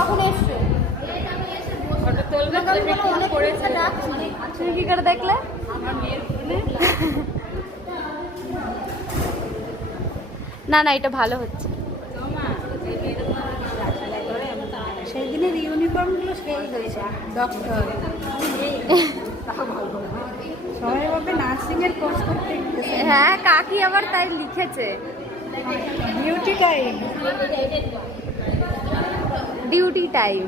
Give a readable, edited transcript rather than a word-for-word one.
কখন এসছো? তুমি কি করে দেখলে? না না, এটা ভালো হচ্ছে। সেই দিনের ইউনিফর্মগুলো সেই হয়েছে ডক্টর। সবাই ভাবে নার্সিংয়ের কোর্স করতে গেছে। হ্যাঁ, কাকি আবার তাই লিখেছে ডিউটি টাইম। Duty time.